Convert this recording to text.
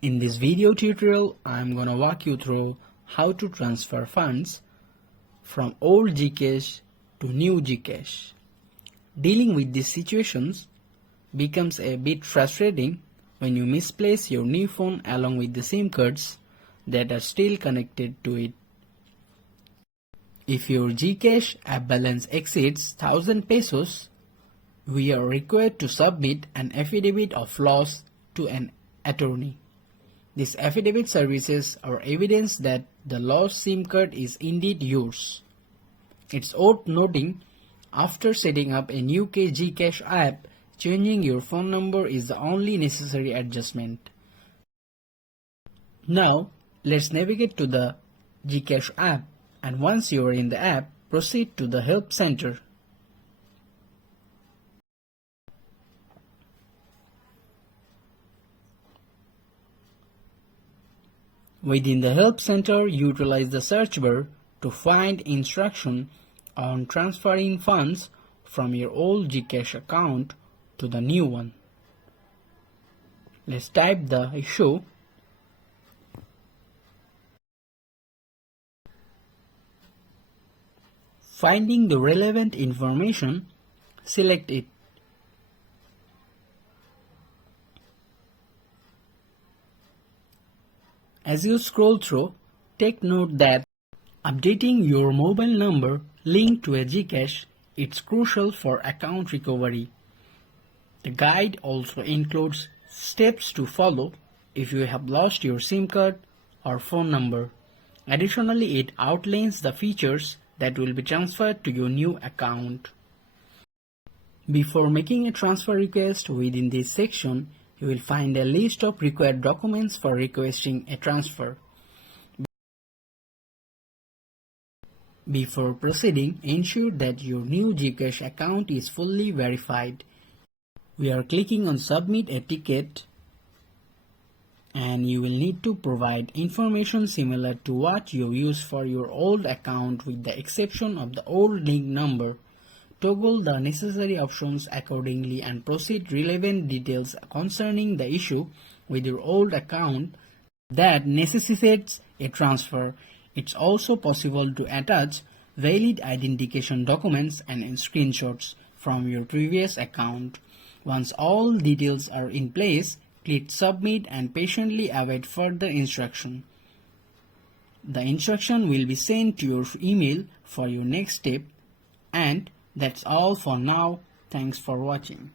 In this video tutorial, I'm gonna walk you through how to transfer funds from old Gcash to new Gcash. Dealing with these situations becomes a bit frustrating when you misplace your new phone along with the SIM cards that are still connected to it. If your Gcash app balance exceeds 1000 pesos, we are required to submit an affidavit of loss to an attorney. This affidavit services are evidence that the lost SIM card is indeed yours. It's worth noting, after setting up a new Gcash app, changing your phone number is the only necessary adjustment. Now, let's navigate to the Gcash app, and once you are in the app, proceed to the Help Center. Within the Help Center, utilize the search bar to find instruction on transferring funds from your old Gcash account to the new one. Let's type the issue. Finding the relevant information, select it. As you scroll through, take note that updating your mobile number linked to a Gcash is crucial for account recovery. The guide also includes steps to follow if you have lost your SIM card or phone number. Additionally, it outlines the features that will be transferred to your new account. Before making a transfer request within this section, you will find a list of required documents for requesting a transfer. Before proceeding, ensure that your new Gcash account is fully verified. We are clicking on Submit a Ticket, and you will need to provide information similar to what you used for your old account with the exception of the old link number. Toggle the necessary options accordingly and proceed relevant details concerning the issue with your old account that necessitates a transfer. It's also possible to attach valid identification documents and screenshots from your previous account. Once all details are in place, click Submit and patiently await further instruction. The instruction will be sent to your email for your next step, and that's all for now. Thanks for watching.